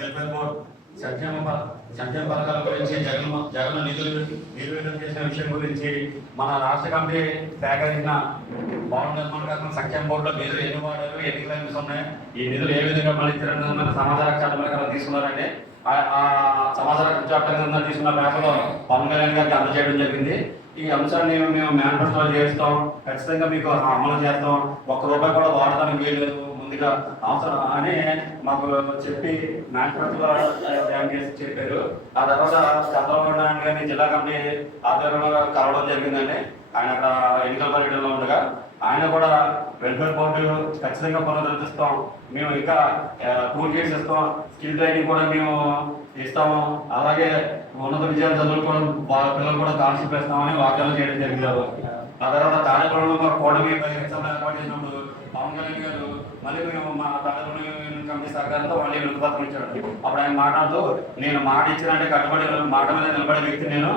Welfare board సంక్షేమ సంక్షేమ పథకాల గురించి జగన్ జగన్ నిధులు నిర్వీర్యం చేసిన విషయం గురించి మన రాష్ట్ర కమిటీ సేకరించిన భవన నిర్మాణ కోసం సంక్షేమ బోర్డులో నిధులు ఎన్ని వాడారు ఎన్ని క్లైమ్స్ ఉన్నాయి ఈ నిధులు ఏ విధంగా మళ్ళించారని మన సమాచార చట్టం తీసుకున్నారండి. ఆ- ఆ సమాచార చట్టం కింద తీసుకున్న పేపర్లో పవన్ కళ్యాణ్ గారికి అందజేయడం జరిగింది. ఈ అంశాన్ని మేము మేనిఫెస్టోలో చేస్తాం. ఖచ్చితంగా మీకు అమలు చేస్తాం. ఒక్క రూపాయి కూడా వాడటానికి వీల్లేదు కొద్దిగా అవసరం అని మాకు చెప్పి మేనిఫెస్టోలో ధ్యానం చేసి చెప్పారు. ఆ తర్వాత చంద్రబాబు గారిని జిల్లా కమిటీ ఆధ్వర్యంలో కలవడం జరిగిందని ఆయన అక్కడ ఎన్నికల పర్యటనలో ఉండగా ఆయన కూడా వెల్ఫేర్ బోర్డు ఖచ్చితంగా పునరుద్ధరిస్తాం. మేము ఇంకా పూర్తి కిట్స్ ఇస్తాం. స్కిల్ ట్రైనింగ్ కూడా మేము ఇస్తాము. అలాగే ఉన్నత విద్యార్థి చదువులు వాళ్ళ పిల్లలు కూడా స్కాలర్షిప్ ఇస్తామని వాగ్దానం చేయడం జరిగింది. ఆ తర్వాత తాడేపల్లిలో మా కోడమి ఏర్పాటు చేసినప్పుడు పవన్ కళ్యాణ్ గారు మళ్ళీ మేము మా తాడేపల్లి కమిటీ సహకారంతో మళ్ళీ వినతిపత్రం ఇచ్చాడు. అప్పుడు ఆయన మాట్లాడుతూ నేను మాట ఇచ్చినంటే కట్టుబడి మాట మీద నిలబడే వ్యక్తి నేను